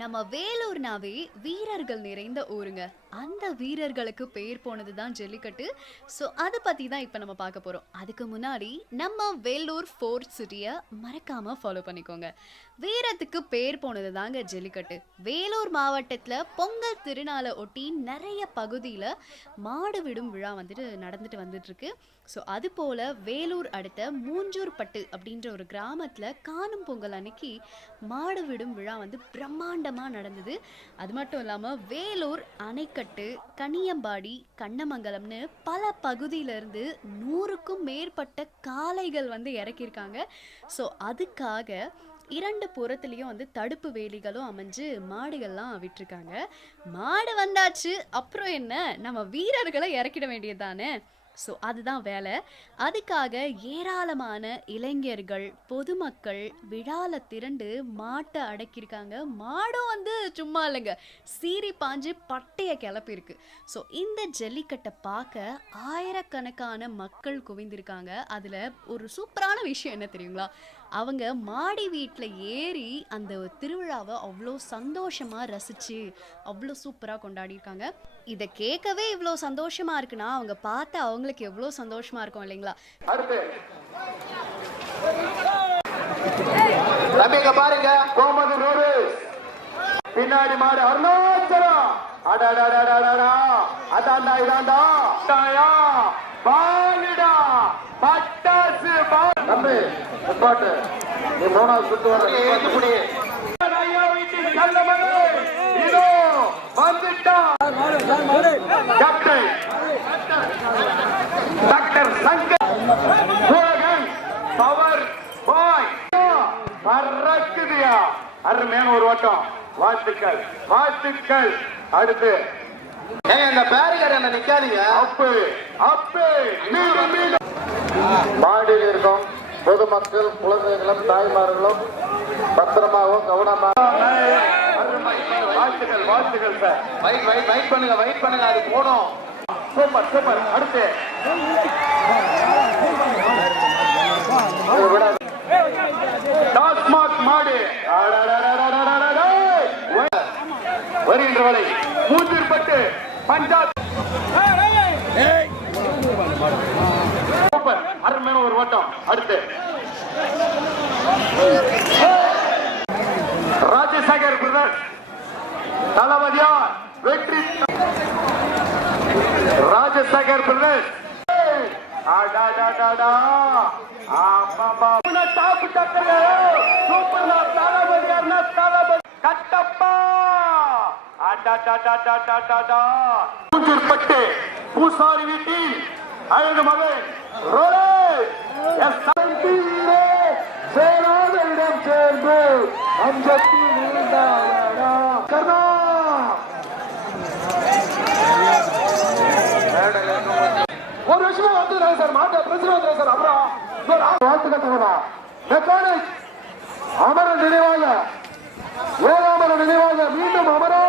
நம்ம வேலூர்னாவே வீரர்கள் நிறைந்த ஊருங்க. அந்த வீரர்களுக்கு பேர் போனது தான் ஜல்லிக்கட்டு. ஸோ அதை பற்றி தான் இப்போ நம்ம பார்க்க போகிறோம். அதுக்கு முன்னாடி நம்ம வேலூர் ஃபோர்ட் சிட்டியை மறக்காமல் ஃபாலோ பண்ணிக்கோங்க. வீரத்துக்கு பேர் போனது தாங்க ஜல்லிக்கட்டு. வேலூர் மாவட்டத்தில் பொங்கல் திருநாளை ஒட்டி நிறைய பகுதியில் மாடு விடும் விழா நடந்துட்டு வந்துட்டுருக்கு. ஸோ அது போல் வேலூர் அடுத்த மூஞ்சூர்பட்டு அப்படின்ற ஒரு கிராமத்தில் காணும் பொங்கல் அன்னைக்கு மாடு விடும் விழா பிரம்மாண்டமாக நடந்தது. அது மட்டும் இல்லாமல் வேலூர் அணைக்கட்டு, கனியம்பாடி, கண்ணமங்கலம்னு பல பகுதியிலேருந்து 100க்கும் மேற்பட்ட காளைகள் இறக்கியிருக்காங்க. ஸோ அதுக்காக 2 புறத்துலேயும் தடுப்பு வேலிகளும் அமைஞ்சு மாடுகள்லாம் விட்டுருக்காங்க. மாடு வந்தாச்சு, அப்புறம் என்ன, நம்ம வீரர்களை இறக்கிட வேண்டியது தானே. ஸோ அதுதான் வேலை. அதுக்காக ஏராளமான இளைஞர்கள், பொதுமக்கள் விழாவில் திரண்டு மாட்டை அடக்கியிருக்காங்க. மாடும் சும்மா இல்லைங்க, சீறி பாஞ்சு பட்டையை கிளப்பியிருக்கு. ஸோ இந்த ஜல்லிக்கட்டை பார்க்க ஆயிரக்கணக்கான மக்கள் குவிந்திருக்காங்க. அதில் ஒரு சூப்பரான விஷயம் என்ன தெரியுங்களா? அவங்க மாடி வீட்டில் ஏறி அந்த திருவிழாவை அவ்வளோ சந்தோஷமாக ரசித்து அவ்வளோ சூப்பராக கொண்டாடியிருக்காங்க. இதை கேட்கவே இவ்வளோ சந்தோஷமாக இருக்குன்னா அவங்க பார்த்து அவங்களுக்கு எவ்வளோ சந்தோஷமாக இருக்கும் இல்லைங்களா? பாருங்க, பின்னாடி மாடு அருணாச்சலம், அதாண்டா இதாண்டா பாலிடா பட்டாசு தம்பி பாட்டு நீ 3வது சுத்து வர இதோ வந்துட்டா டாக்டர் சங்கர் பவர் பாய் பறக்குதியா. அருமையான ஒரு ஓட்டம். வாழ்த்துக்கள் வாழ்த்துக்கள். அடுத்து இந்த பேரிகர் என்ன நிக்காதீங்க. அப்பு அப்பு மீண்டும் மீண்டும் மாடியில் இருக்கும் பொதுமக்கள், குழந்தைகளும் தாய்மார்களும் பத்திரமாகவும் கவனமாக. வாழ்த்துக்கள் வாழ்த்துக்கள் சார். வெயிட் பண்ணுங்க வெயிட் பண்ணுங்க, அது போனோம். Super super. அடுத்து டாஸ்மாக் மாடு வருகின்ற வேலை மூஞ்சூர்பட்டு பஞ்சாப். சூப்பர், அருமையான ஒரு ஓட்டம். அடுத்து ராஜசேகர் பிரதர்ஸ் தளபதியார் வெற்றி. ராஜசேகர் பிரதர்ஸ் கட்டப்பா மூஞ்சூர்பட்டு பூசாரி வீட்டில் அழகு மகன் சேராதரிடம் சேர்ந்து அஞ்சத்தில் கர்ணா ஒரு விஷயம் வந்துடுறாங்க சார். மாட்ட பிரச்சனை வந்துடுறாங்க சார். அப்புறம் வாழ்த்து கட்டணா மெக்கானிக் அமர நினைவாக, ஏழாமர நினைவாக, மீண்டும் அமரா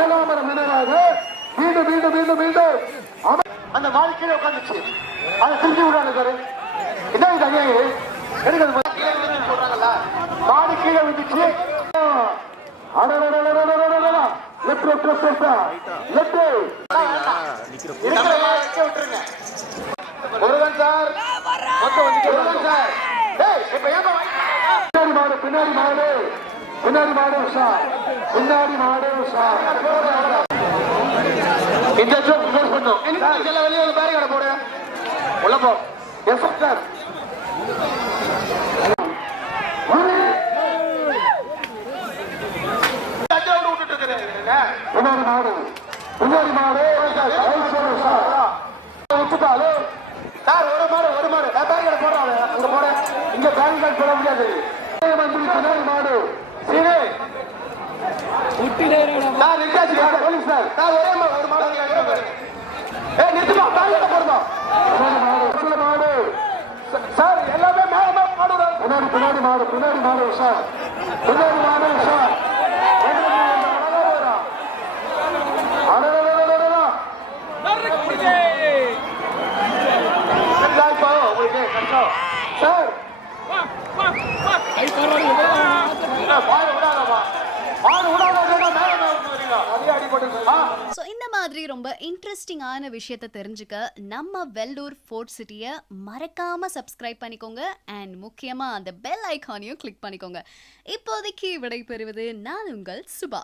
ஏழாமர நினைவாக மீண்டும் மீண்டும் மீண்டும் மீண்டும் அந்த வாழ்க்கையில உட்காந்துச்சு. அதை திரும்பி விடுறாங்க சார். என்ன இது அநியாயம்? சொல்றாங்கல்ல, மாடு கீழே விட்டுச்சு. முருகன் சார் பின்னாடி மாடு பின்னாடி மாடு பின்னாடி மாடு சார் பின்னாடி மாடு சார். இந்த பண்ணும் வெளியே ஒரு பேரி கடை போடு உள்ள போ. Yes sir. பின்னாடி மாடு பின்னாடி மாடு விட்டுட்டாலு சார். ஒரு மாடு பேரி கடை போடுறாங்க. அங்க போட இங்க பேரி கடை போட முடியாது. பின்னாடி மாடு சீனே சார். எல்லாமே பின்னாடி மாடு பின்னாடி மாடு சார். பின்னாடி மாடு சார். உங்களுக்கு கஷ்டம் சார். மாதிரி ரொம்ப இன்ட்ரெஸ்டிங்கான விஷயத்தை தெரிஞ்சுக்க நம்ம வெள்ளூர் ஃபோர்ட் சிட்டியை மறக்காம சப்ஸ்கிரைப் பண்ணிக்கோங்க அண்ட் முக்கியமா அந்த பெல் ஐகானையும் கிளிக் பண்ணிக்கோங்க. இப்போதைக்கு விடை பெறுவது நான் உங்கள் சுபா.